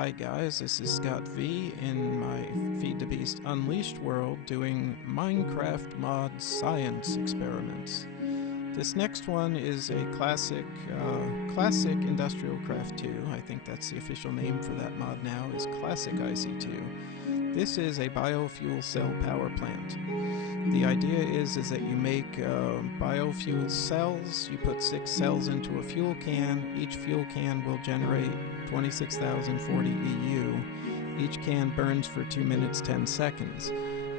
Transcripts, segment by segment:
Hi guys, this is Scott V in my Feed the Beast Unleashed world doing Minecraft mod science experiments. This next one is a classic Industrial Craft 2. I think that's the official name for that mod now, is Classic IC2. This is a biofuel cell power plant. The idea is that you make biofuel cells. You put 6 cells into a fuel can. Each fuel can will generate 26,040 EU. Each can burns for 2 minutes 10 seconds.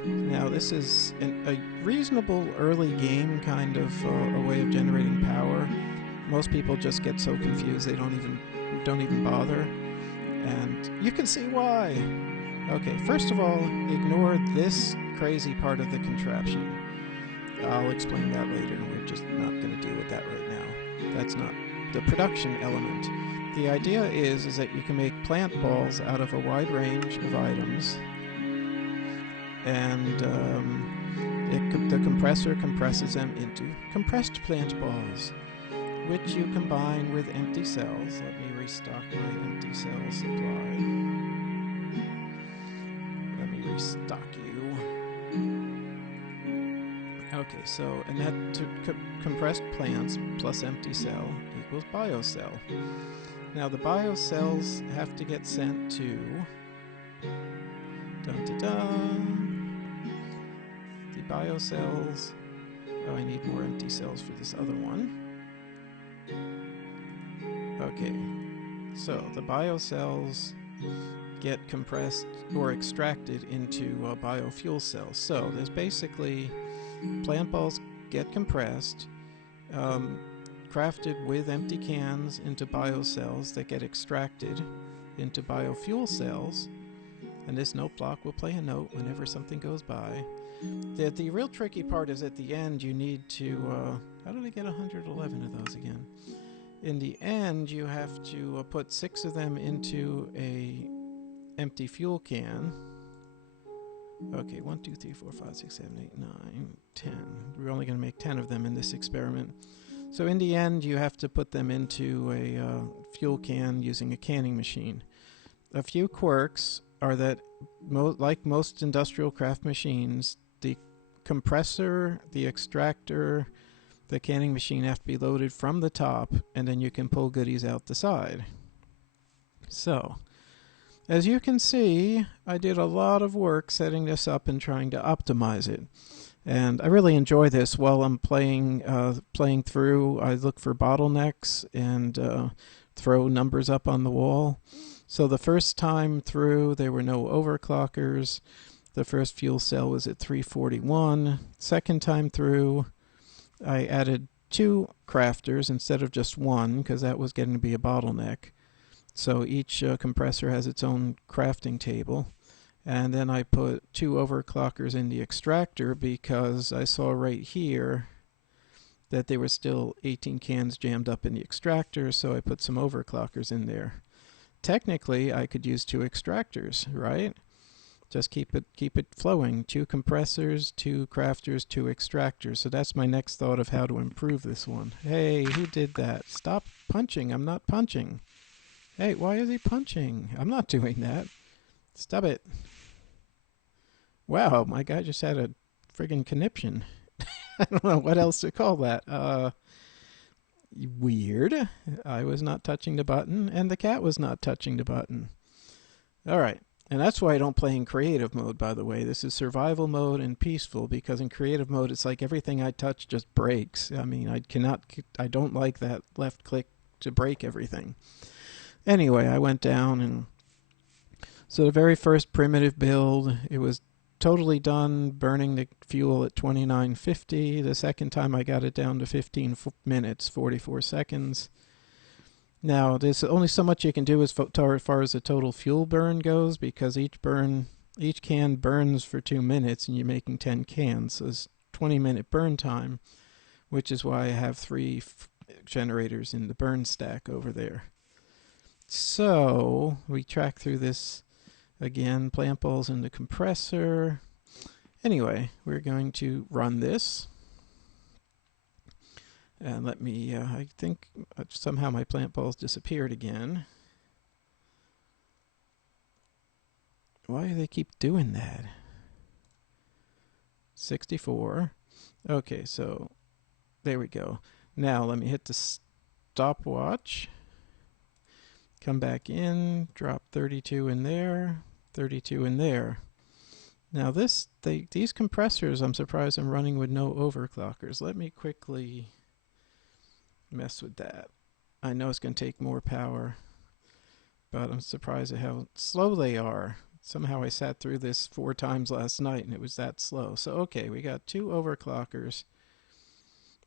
Now this is a reasonable early game kind of a way of generating power. Most people just get so confused they don't even bother, and you can see why. Okay, first of all, ignore this crazy part of the contraption. I'll explain that later. We're just not going to deal with that right now. That's not the production element. The idea is that you can make plant balls out of a wide range of items, and the compressor compresses them into compressed plant balls, which you combine with empty cells. Let me restock my empty cell supply. Restock you. Okay, so and that compressed plants plus empty cell equals biocell. Now the biocells have to get sent to the biocells. Oh, I need more empty cells for this other one. Okay, so the biocells get compressed or extracted into biofuel cells. So there's basically plant balls get compressed, crafted with empty cans into biocells that get extracted into biofuel cells, and this note block will play a note whenever something goes by. The real tricky part is at the end you need to, how did I get 111 of those again? In the end you have to put 6 of them into a empty fuel can. Okay, 1, 2, 3, 4, 5, 6, 7, 8, 9, 10. We're only going to make 10 of them in this experiment. So in the end, you have to put them into a fuel can using a canning machine. A few quirks are that, like most industrial craft machines, the compressor, the extractor, the canning machine have to be loaded from the top, and then you can pull goodies out the side. So as you can see, I did a lot of work setting this up and trying to optimize it. And I really enjoy this while I'm playing through. I look for bottlenecks and throw numbers up on the wall. So the first time through, there were no overclockers. The first fuel cell was at 341. Second time through, I added 2 crafters instead of just 1, because that was getting to be a bottleneck. So each compressor has its own crafting table. And then I put 2 overclockers in the extractor because I saw right here that there were still 18 cans jammed up in the extractor, so I put some overclockers in there. Technically, I could use 2 extractors, right? Just keep it flowing. 2 compressors, 2 crafters, 2 extractors. So that's my next thought of how to improve this one. Hey, who did that? Stop punching. I'm not punching. Hey, why is he punching? I'm not doing that. Stop it. Wow, my guy just had a friggin' conniption. I don't know what else to call that. Weird. I was not touching the button, and the cat was not touching the button. Alright, and that's why I don't play in creative mode, by the way. This is survival mode and peaceful, because in creative mode it's like everything I touch just breaks. I mean, I don't like that left click to break everything. Anyway, I went down, and so the very first primitive build, it was totally done burning the fuel at 2950. The second time I got it down to 15 minutes, 44 seconds. Now, there's only so much you can do as far as the total fuel burn goes, because each can burns for 2 minutes, and you're making 10 cans, so it's 20-minute burn time, which is why I have 3 generators in the burn stack over there. So we track through this again, plant balls in the compressor. Anyway, we're going to run this. And let me, I think somehow my plant balls disappeared again. Why do they keep doing that? 64. Okay, so there we go. Now let me hit the stopwatch. Come back in, drop 32 in there, 32 in there. Now these compressors, I'm surprised I'm running with no overclockers. Let me quickly mess with that. I know it's going to take more power, but I'm surprised at how slow they are. Somehow I sat through this 4 times last night and it was that slow. So okay, we got 2 overclockers.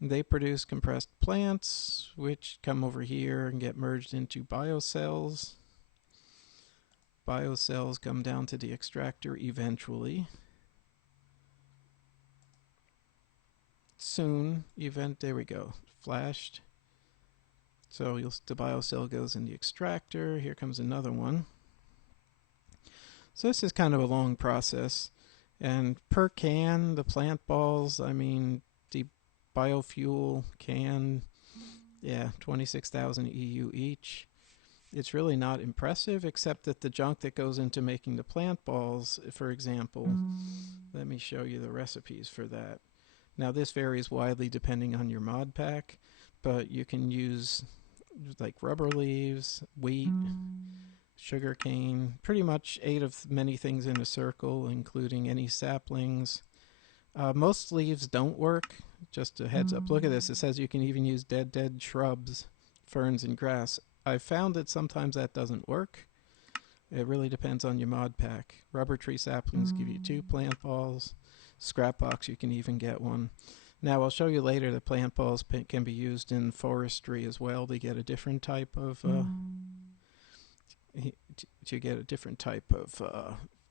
They produce compressed plants, which come over here and get merged into biocells. Biocells come down to the extractor eventually. Soon, there we go, flashed. So the biocell goes in the extractor. Here comes another one. So this is kind of a long process. And per can, the plant balls, I mean, the biofuel can, yeah, 26,000 EU each. It's really not impressive, except that the junk that goes into making the plant balls, for example, let me show you the recipes for that. Now this varies widely depending on your mod pack, but you can use like rubber leaves, wheat, sugar cane, pretty much 8 of many things in a circle, including any saplings. Most leaves don't work, just a heads up. Look at this, it says you can even use dead shrubs, ferns, and grass. I've found that sometimes that doesn't work. It really depends on your mod pack. Rubber tree saplings give you 2 plant balls. Scrap box, you can even get 1. Now I'll show you later that plant balls can be used in forestry as well to get a different type of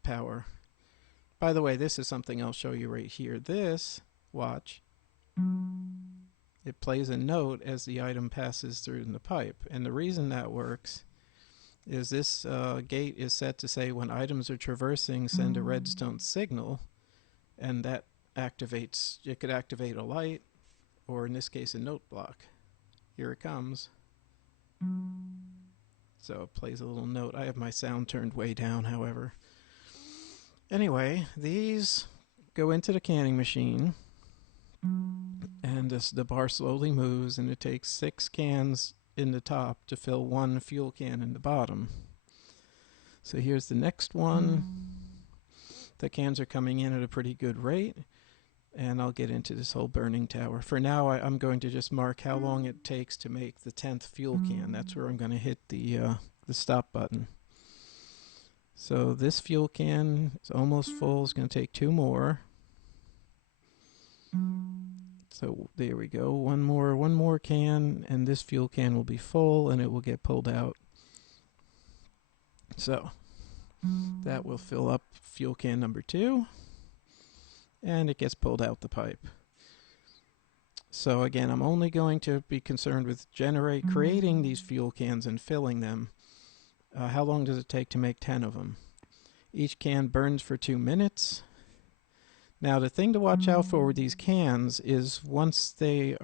power. By the way, this is something I'll show you right here. This, watch, it plays a note as the item passes through in the pipe. And the reason that works is this gate is set to say when items are traversing, send a redstone signal, and that activates, it could activate a light, or in this case a note block. Here it comes. So it plays a little note. I have my sound turned way down, however. Anyway, these go into the canning machine, and the bar slowly moves, and it takes 6 cans in the top to fill 1 fuel can in the bottom. So here's the next one. The cans are coming in at a pretty good rate, and I'll get into this whole burning tower. For now, I'm going to just mark how long it takes to make the 10th fuel can. That's where I'm going to hit the stop button. So this fuel can is almost full. It's going to take 2 more. So there we go. One more can, and this fuel can will be full, and it will get pulled out. So that will fill up fuel can number 2, and it gets pulled out the pipe. So again, I'm only going to be concerned with creating these fuel cans and filling them. How long does it take to make 10 of them? Each can burns for 2 minutes. Now the thing to watch out for with these cans is once they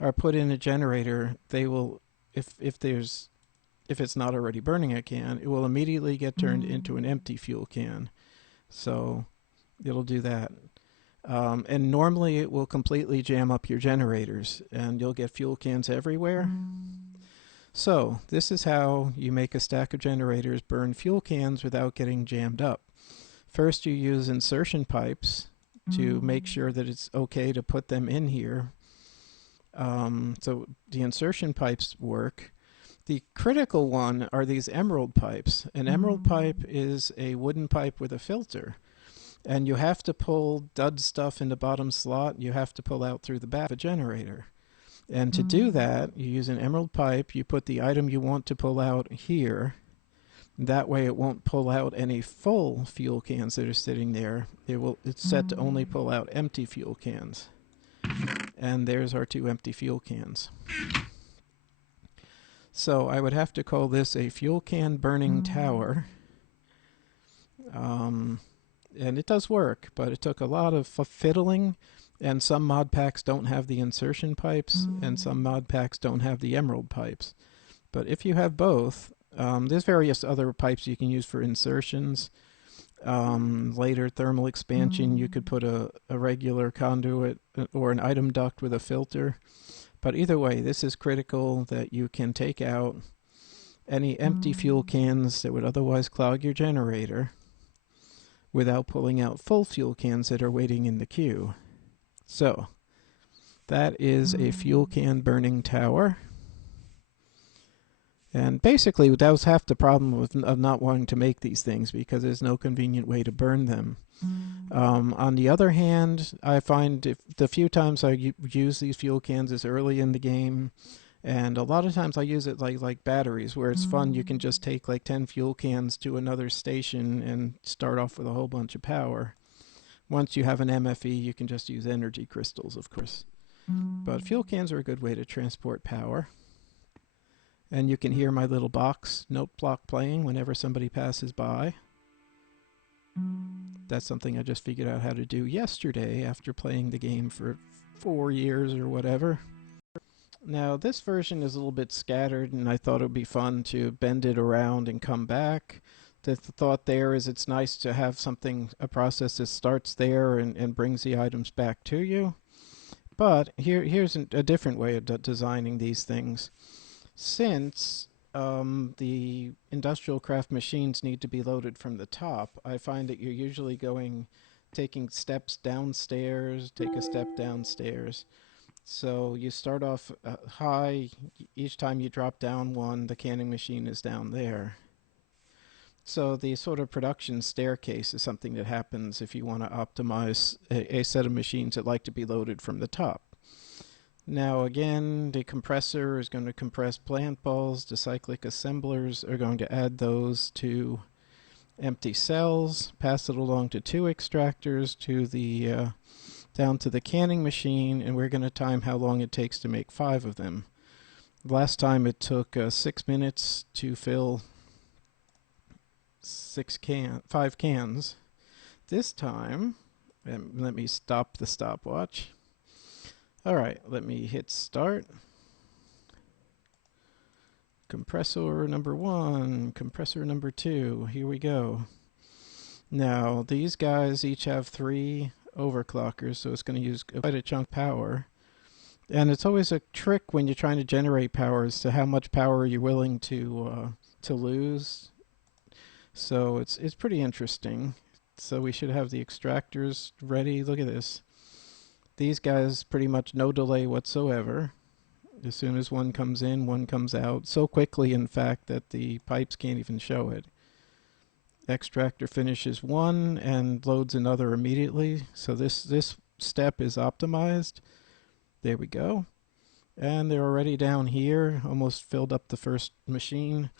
are put in a generator, they will, if it's not already burning a can, it will immediately get turned into an empty fuel can. So it'll do that. And normally it will completely jam up your generators, and you'll get fuel cans everywhere. So this is how you make a stack of generators burn fuel cans without getting jammed up. First, you use insertion pipes to make sure that it's okay to put them in here. So the insertion pipes work. The critical one are these emerald pipes. An emerald pipe is a wooden pipe with a filter. And you have to pull dud stuff in the bottom slot. You have to pull out through the back of a generator. And to do that, you use an emerald pipe. You put the item you want to pull out here. That way it won't pull out any full fuel cans that are sitting there. It's set to only pull out empty fuel cans. And there's our 2 empty fuel cans. So I would have to call this a fuel can burning tower. And it does work, but it took a lot of fiddling, and some mod packs don't have the insertion pipes, and some mod packs don't have the emerald pipes. But if you have both, there's various other pipes you can use for insertions. Later thermal expansion, you could put a regular conduit or an item duct with a filter. But either way, this is critical that you can take out any empty fuel cans that would otherwise clog your generator without pulling out full fuel cans that are waiting in the queue. So that is a fuel can burning tower. And basically, that was half the problem of not wanting to make these things, because there's no convenient way to burn them. On the other hand, I find if the few times I use these fuel cans is early in the game, and a lot of times I use it like batteries, where it's fun. You can just take like 10 fuel cans to another station and start off with a whole bunch of power. Once you have an MFE, you can just use energy crystals, of course. But fuel cans are a good way to transport power. And you can hear my little box note block playing whenever somebody passes by. That's something I just figured out how to do yesterday after playing the game for 4 years or whatever. Now this version is a little bit scattered, and I thought it would be fun to bend it around and come back. The thought there is it's nice to have something, a process that starts there and brings the items back to you. But here's a different way of designing these things. Since the industrial craft machines need to be loaded from the top, I find that you're usually taking steps downstairs, take a step downstairs. So you start off high. Each time you drop down one, the canning machine is down there. So the sort of production staircase is something that happens if you want to optimize a set of machines that like to be loaded from the top. Now again, the compressor is going to compress plant balls. The cyclic assemblers are going to add those to empty cells, pass it along to 2 extractors to the down to the canning machine, and we're going to time how long it takes to make 5 of them. Last time it took 6 minutes to fill 5 cans. This time, let me stop the stopwatch. Alright, let me hit start. Compressor number 1, compressor number 2, here we go. Now, these guys each have 3 overclockers, so it's going to use quite a chunk of power. And it's always a trick when you're trying to generate power as to how much power you're willing to lose. So it's pretty interesting. So we should have the extractors ready. Look at this. These guys pretty much no delay whatsoever. As soon as one comes in, one comes out. So quickly, in fact, that the pipes can't even show it. Extractor finishes one and loads another immediately. So this step is optimized. There we go. And they're already down here, almost filled up the first machine.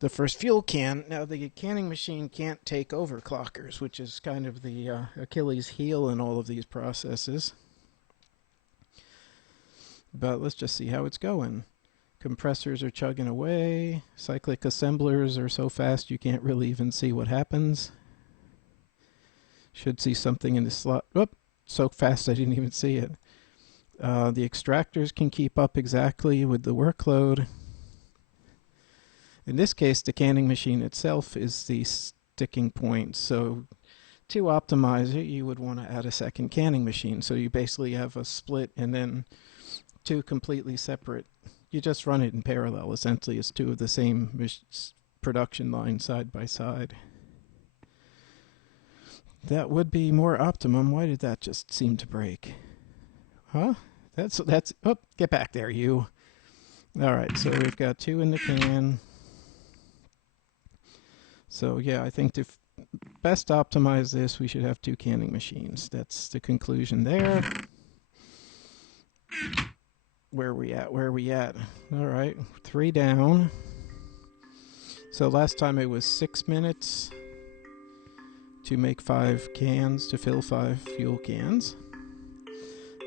The first fuel can. Now the canning machine can't take overclockers, which is kind of the Achilles heel in all of these processes. But let's just see how it's going. Compressors are chugging away. Cyclic assemblers are so fast you can't really even see what happens. Should see something in the slot. Whoop! So fast I didn't even see it. The extractors can keep up exactly with the workload. In this case, the canning machine itself is the sticking point. So to optimize it, you would want to add a second canning machine. So you basically have a split and then 2 completely separate. You just run it in parallel. Essentially, it's 2 of the same production lines side by side. That would be more optimum. Why did that just seem to break? Huh? That's oh, get back there, you. All right, so we've got 2 in the can. So yeah, I think to best optimize this, we should have 2 canning machines. That's the conclusion there. Where are we at? Where are we at? All right, 3 down. So last time it was 6 minutes to make 5 cans, to fill 5 fuel cans.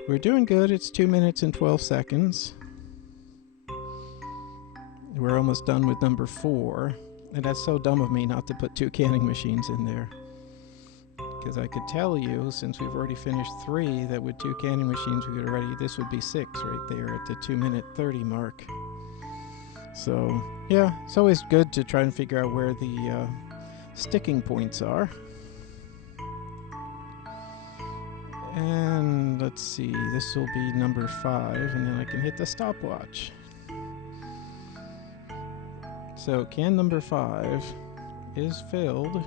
We're doing good. It's 2 minutes and 12 seconds. We're almost done with number 4. And that's so dumb of me not to put 2 canning machines in there. Because I could tell you, since we've already finished 3, that with 2 canning machines we could already, this would be 6 right there at the 2-minute 30 mark. So, yeah, it's always good to try and figure out where the sticking points are. And let's see, this will be number 5, and then I can hit the stopwatch. So can number 5 is filled.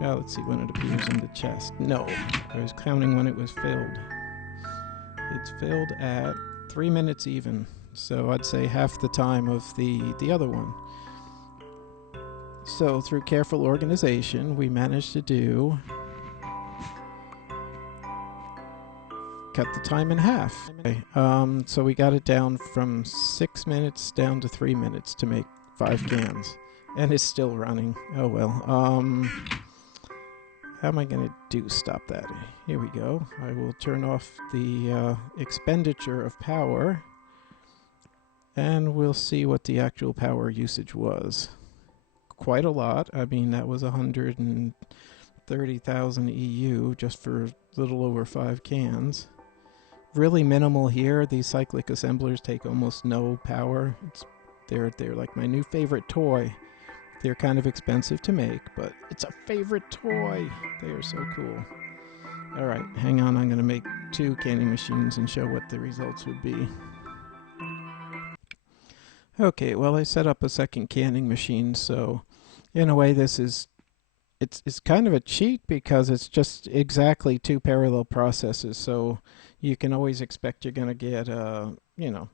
Now let's see when it appears in the chest. No, I was counting when it was filled. It's filled at 3 minutes even, so I'd say half the time of the other one. So through careful organization, we managed to cut the time in half. Okay. So we got it down from 6 minutes down to 3 minutes to make 5 cans. And it's still running. Oh well. How am I going to stop that? Here we go. I will turn off the expenditure of power. And we'll see what the actual power usage was. Quite a lot. I mean, that was 130,000 EU just for a little over 5 cans. Really minimal here. These cyclic assemblers take almost no power. They're like my new favorite toy. They're kind of expensive to make, but it's a favorite toy. They are so cool. All right, hang on. I'm going to make 2 canning machines and show what the results would be. Okay, well, I set up a second canning machine, so in a way this is it's kind of a cheat because it's just exactly 2 parallel processes, so you can always expect you're going to get you know,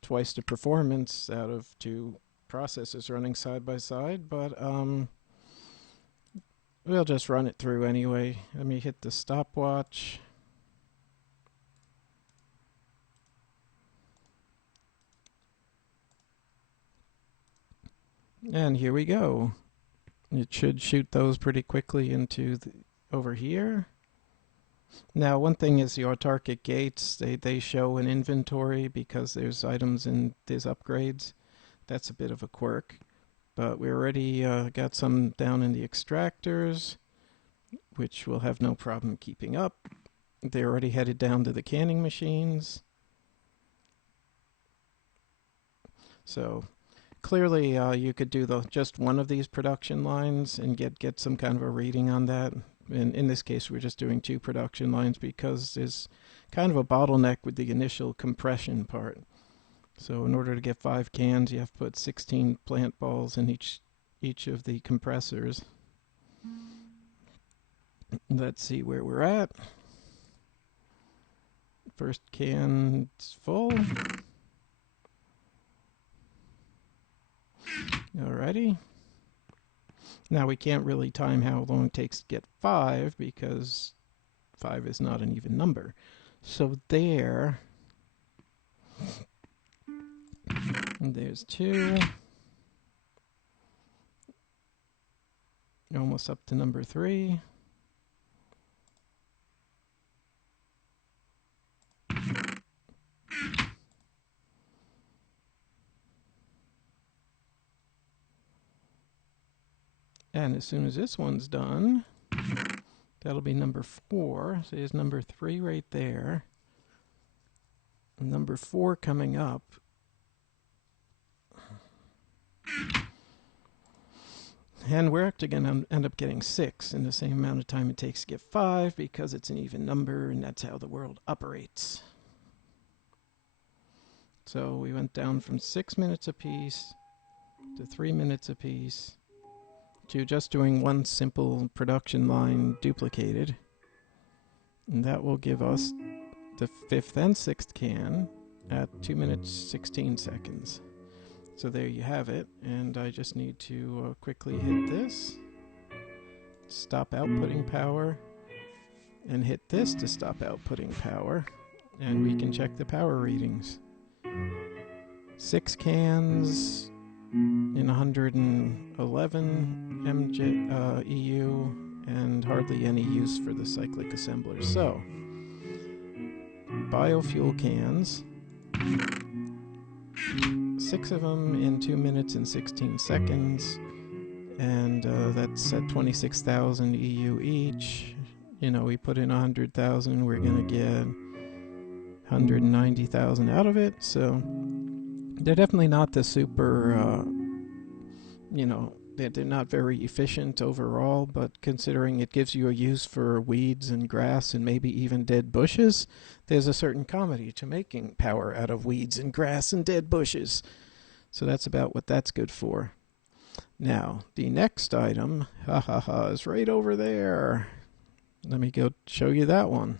twice the performance out of 2 processes running side by side, but we'll just run it through anyway. Let me hit the stopwatch. And here we go. It should shoot those pretty quickly into over here. Now, one thing is the autarkic gates, they show an inventory because there's items and there's upgrades. That's a bit of a quirk. But we already got some down in the extractors, which we'll have no problem keeping up. They're already headed down to the canning machines. So clearly you could do just one of these production lines and get some kind of a reading on that. In this case, we're just doing 2 production lines because there's kind of a bottleneck with the initial compression part. So in order to get 5 cans, you have to put 16 plant balls in each of the compressors. Let's see where we're at. First can's full. Alrighty. Now we can't really time how long it takes to get 5 because 5 is not an even number. So there's 2. Almost up to number 3. And as soon as this one's done, that'll be number 4. So there's number 3 right there. Number 4 coming up. And we're actually going to end up getting 6 in the same amount of time it takes to get 5 because it's an even number and that's how the world operates. So we went down from 6 minutes apiece to 3 minutes apiece to just doing 1 simple production line duplicated. And that will give us the 5th and 6th can at 2 minutes 16 seconds. So there you have it, and I just need to quickly hit this, stop outputting power, and hit this to stop outputting power, and we can check the power readings. 6 cans in 111 EU, and hardly any use for the cyclic assemblers. So, biofuel cans, 6 of them in 2 minutes and 16 seconds, and that's at 26,000 EU each. You know, we put in 100,000, we're going to get 190,000 out of it, so they're definitely not the super, you know, they're not very efficient overall, but considering it gives you a use for weeds and grass and maybe even dead bushes, there's a certain comedy to making power out of weeds and grass and dead bushes. So that's about what that's good for. Now, the next item, is right over there. Let me go show you that one.